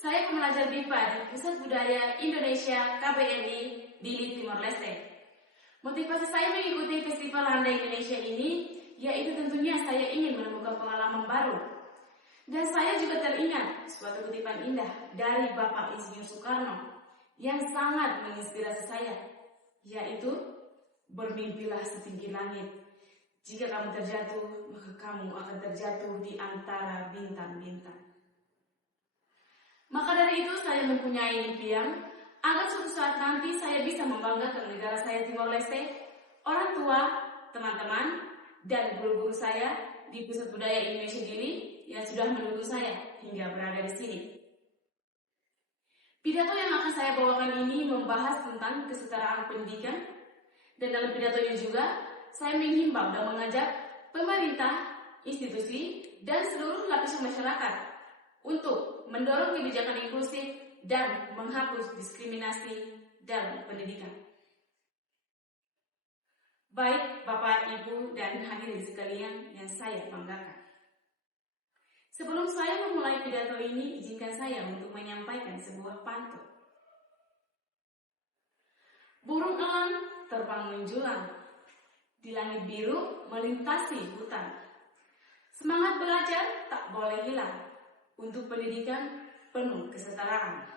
Saya pembelajar BIPA di Pusat Budaya Indonesia KBRI di Timor Leste. Motivasi saya mengikuti Festival Handai Indonesia ini yaitu tentunya saya ingin menemukan pengalaman baru. Dan saya juga teringat suatu kutipan indah dari Bapak Insinyur Soekarno yang sangat menginspirasi saya, yaitu bermimpilah setinggi langit. Jika kamu terjatuh, maka kamu akan terjatuh di antara bintang-bintang. Maka dari itu saya mempunyai impian agar suatu saat nanti saya bisa membanggakan negara saya Timor Leste, orang tua, teman-teman, dan guru-guru saya di Pusat Budaya Indonesia Gili yang sudah menunggu saya hingga berada di sini. Pidato yang akan saya bawakan ini membahas tentang kesetaraan pendidikan, dan dalam pidatonya juga saya menghimbau dan mengajak pemerintah, institusi, dan seluruh lapisan masyarakat untuk mendorong kebijakan inklusif dan menghapus diskriminasi dalam pendidikan. Baik Bapak, Ibu, dan hadirin sekalian yang saya banggakan. Sebelum saya memulai pidato ini, izinkan saya untuk menyampaikan sebuah pantun. Burung elang terbang menjulang, di langit biru melintasi hutan. Semangat belajar tak boleh hilang, untuk pendidikan penuh kesetaraan.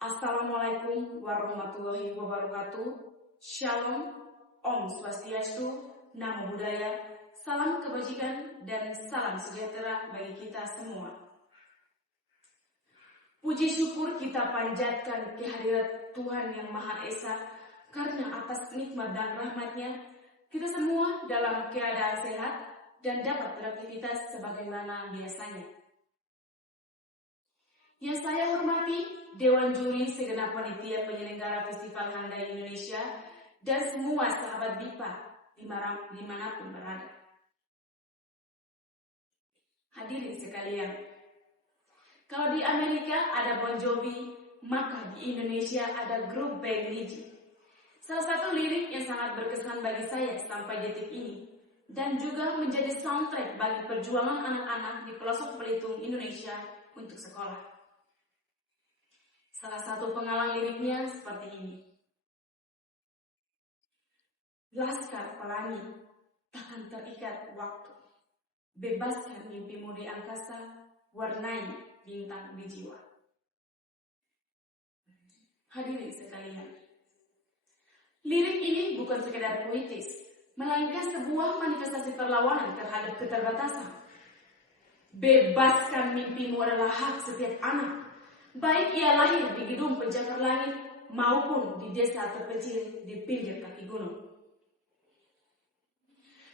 Assalamualaikum warahmatullahi wabarakatuh. Shalom, Om Swastiastu, Namo Buddhaya, salam kebajikan dan salam sejahtera bagi kita semua. Puji syukur kita panjatkan kehadirat Tuhan Yang Maha Esa, karena atas nikmat dan rahmat-Nya kita semua dalam keadaan sehat dan dapat beraktivitas sebagaimana biasanya. Yang saya hormati Dewan Juri segenap panitia penyelenggara Festival Handai Indonesia dan semua sahabat BIPA dimanapun berada. Hadirin sekalian, kalau di Amerika ada Bon Jovi, maka di Indonesia ada grup band Niji. Salah satu lirik yang sangat berkesan bagi saya sampai detik ini, dan juga menjadi soundtrack bagi perjuangan anak-anak di pelosok Belitung Indonesia untuk sekolah. Salah satu penggalan liriknya seperti ini. Laskar Pelangi, takkan terikat waktu. Bebaskan mimpimu di angkasa, warnai bintang di jiwa. Hadirin sekalian, lirik ini bukan sekedar puitis, melainkan sebuah manifestasi perlawanan terhadap keterbatasan. Bebaskan mimpimu adalah hak setiap anak, baik ia lahir di gedung pencakar langit maupun di desa terpencil di pinggir kaki gunung.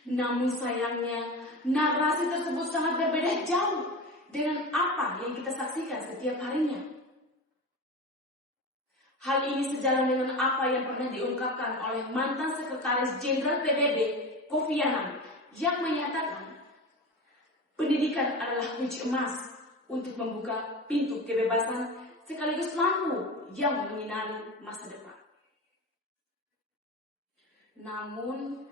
Namun sayangnya, narasi tersebut sangat berbeda jauh dengan apa yang kita saksikan setiap harinya. Hal ini sejalan dengan apa yang pernah diungkapkan oleh mantan Sekretaris Jenderal PBB, Kofi Annan, yang menyatakan pendidikan adalah kunci emas untuk membuka pintu kebebasan sekaligus lampu yang menyinari masa depan. Namun,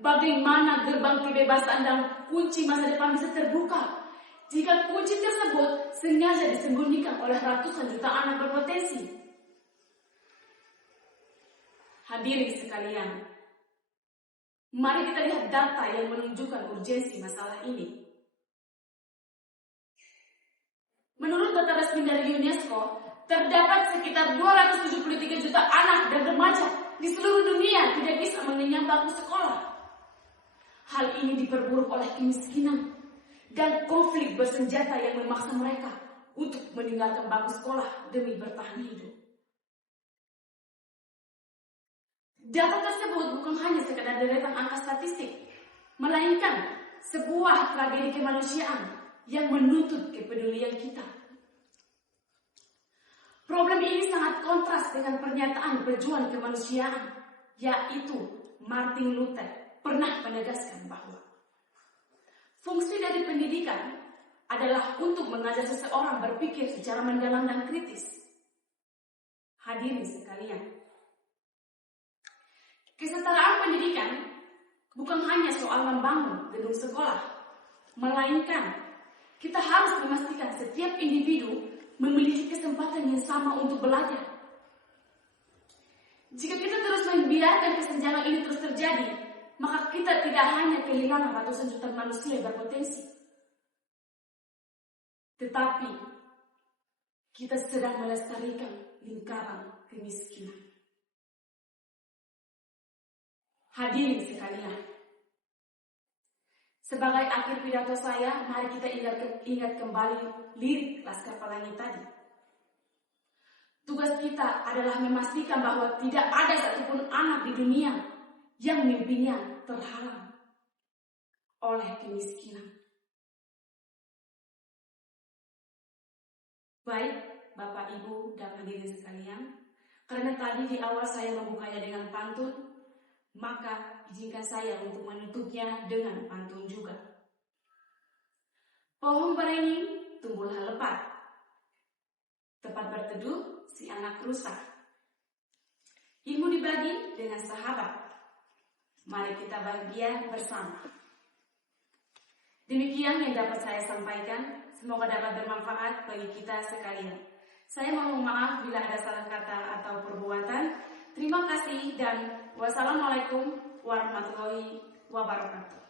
bagaimana gerbang kebebasan dan kunci masa depan bisa terbuka jika kunci tersebut sengaja disembunyikan oleh ratusan juta anak berpotensi? Hadirin sekalian, mari kita lihat data yang menunjukkan urgensi masalah ini. Menurut data resmi dari UNESCO, terdapat sekitar 273 juta anak dan remaja di seluruh dunia tidak bisa mengenyam bangku sekolah. Hal ini diperburuk oleh kemiskinan dan konflik bersenjata yang memaksa mereka untuk meninggalkan bangku sekolah demi bertahan hidup. Data tersebut bukan hanya sekedar deretan angka statistik, melainkan sebuah tragedi kemanusiaan yang menuntut kepedulian kita. Problem ini sangat kontras dengan pernyataan pejuang kemanusiaan, yaitu Martin Luther pernah menegaskan bahwa fungsi dari pendidikan adalah untuk mengajar seseorang berpikir secara mendalam dan kritis. Hadirin sekalian, kesetaraan pendidikan bukan hanya soal membangun gedung sekolah, melainkan kita harus memastikan setiap individu memiliki kesempatan yang sama untuk belajar. Jika kita terus membiarkan kesenjangan ini terus terjadi, maka kita tidak hanya kehilangan ratusan juta manusia yang berpotensi, tetapi kita sedang melestarikan lingkaran kemiskinan. Hadirin sekalian, sebagai akhir pidato saya, mari kita ingat kembali lirik Laskar Pelangi tadi. Tugas kita adalah memastikan bahwa tidak ada satupun anak di dunia yang mimpinya terhalang oleh kemiskinan. Baik, Bapak, Ibu, dan hadirin sekalian, karena tadi di awal saya membukanya dengan pantun, maka izinkan saya untuk menutupnya dengan pantun juga. Pohon beringin tumbuhlah lebat, tempat berteduh si anak rusa. Ilmu dibagi dengan sahabat, mari kita bahagia bersama. Demikian yang dapat saya sampaikan, semoga dapat bermanfaat bagi kita sekalian. Saya mohon maaf bila ada salah kata atau perbuatan. Terima kasih dan wassalamualaikum warahmatullahi wabarakatuh.